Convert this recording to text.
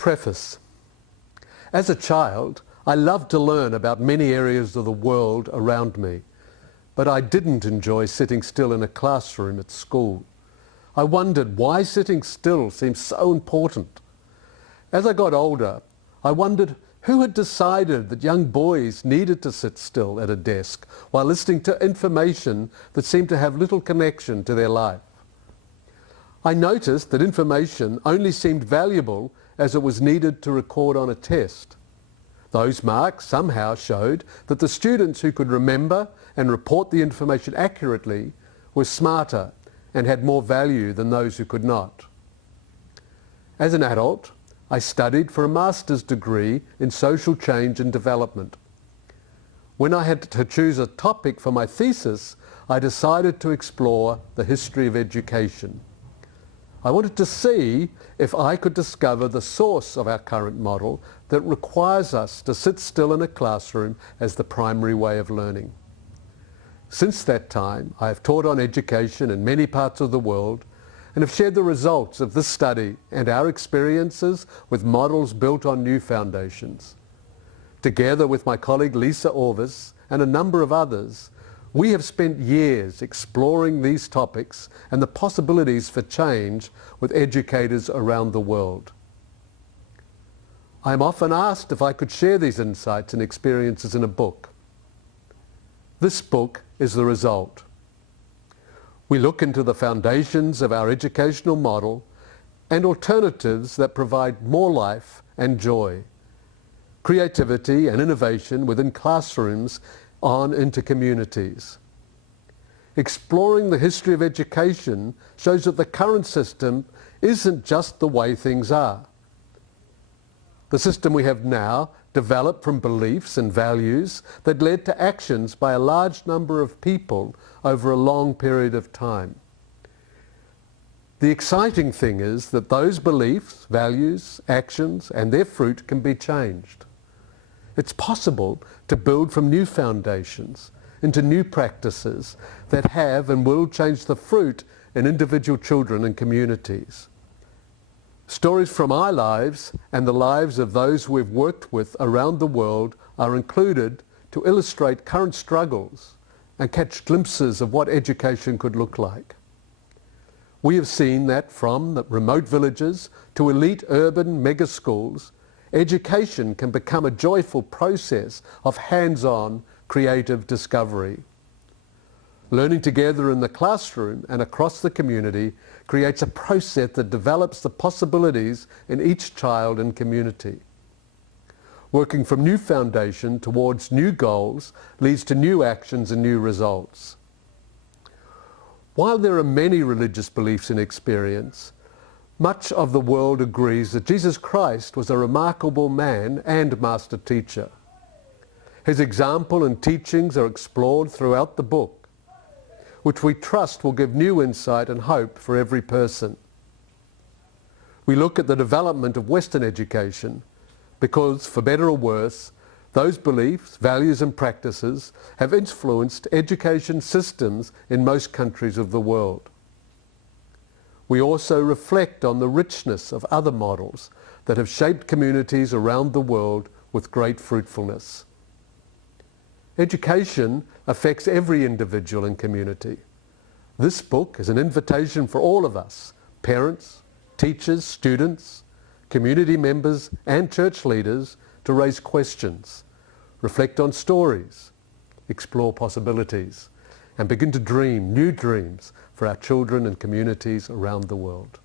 Preface. As a child, I loved to learn about many areas of the world around me, but I didn't enjoy sitting still in a classroom at school. I wondered why sitting still seemed so important. As I got older, I wondered who had decided that young boys needed to sit still at a desk while listening to information that seemed to have little connection to their life. I noticed that information only seemed valuable as it was needed to record on a test. Those marks somehow showed that the students who could remember and report the information accurately were smarter and had more value than those who could not. As an adult, I studied for a master's degree in social change and development. When I had to choose a topic for my thesis, I decided to explore the history of education. I wanted to see if I could discover the source of our current model that requires us to sit still in a classroom as the primary way of learning. Since that time, I have taught on education in many parts of the world and have shared the results of this study and our experiences with models built on new foundations. Together with my colleague Lisa Orvis and a number of others, we have spent years exploring these topics and the possibilities for change with educators around the world. I am often asked if I could share these insights and experiences in a book. This book is the result. We look into the foundations of our educational model and alternatives that provide more life and joy, creativity and innovation within classrooms on into communities. Exploring the history of education shows that the current system isn't just the way things are. The system we have now developed from beliefs and values that led to actions by a large number of people over a long period of time. The exciting thing is that those beliefs, values, actions, and their fruit can be changed. It's possible to build from new foundations into new practices that have and will change the fruit in individual children and communities. Stories from our lives and the lives of those we've worked with around the world are included to illustrate current struggles and catch glimpses of what education could look like. We have seen that from the remote villages to elite urban mega schools, education can become a joyful process of hands-on creative discovery. Learning together in the classroom and across the community creates a process that develops the possibilities in each child and community. Working from new foundation towards new goals leads to new actions and new results. While there are many religious beliefs and experience, much of the world agrees that Jesus Christ was a remarkable man and master teacher. His example and teachings are explored throughout the book, which we trust will give new insight and hope for every person. We look at the development of Western education because, for better or worse, those beliefs, values and practices have influenced education systems in most countries of the world. We also reflect on the richness of other models that have shaped communities around the world with great fruitfulness. Education affects every individual and community. This book is an invitation for all of us, parents, teachers, students, community members and church leaders, to raise questions, reflect on stories, explore possibilities, and begin to dream new dreams for our children and communities around the world.